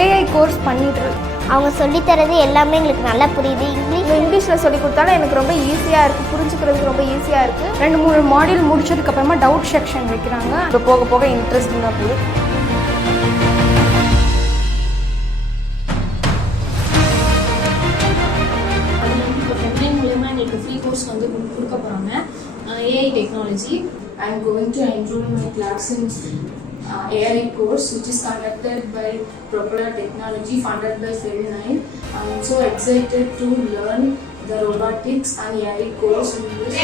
AI course பண்ணிட்டு அவங்க சொல்லித்தரது எல்லாமே எங்களுக்கு நல்லா புரியுது. இங்கிலீஷில் சொல்லி கொடுத்தாலும் எனக்கு ரொம்ப ஈஸியாக இருக்குது, புரிஞ்சுக்கிறதுக்கு ரொம்ப ஈஸியாக இருக்குது. 2-3 மாடியூல் முடிச்சதுக்கப்புறமா டவுட் செக்ஷன் வைக்கிறாங்க. இப்போ போக போக இன்ட்ரெஸ்டிங்காக போகுது. இப்போ Femi9 மூலமா எனக்கு ஃப்ரீ கோர்ஸ் வந்து கொடுக்க போகிறாங்க. AI technology. I am going to enroll my class in AI course which is conducted by Propeller technology funded by Femi9. I am so excited to learn the robotics and AI course in this.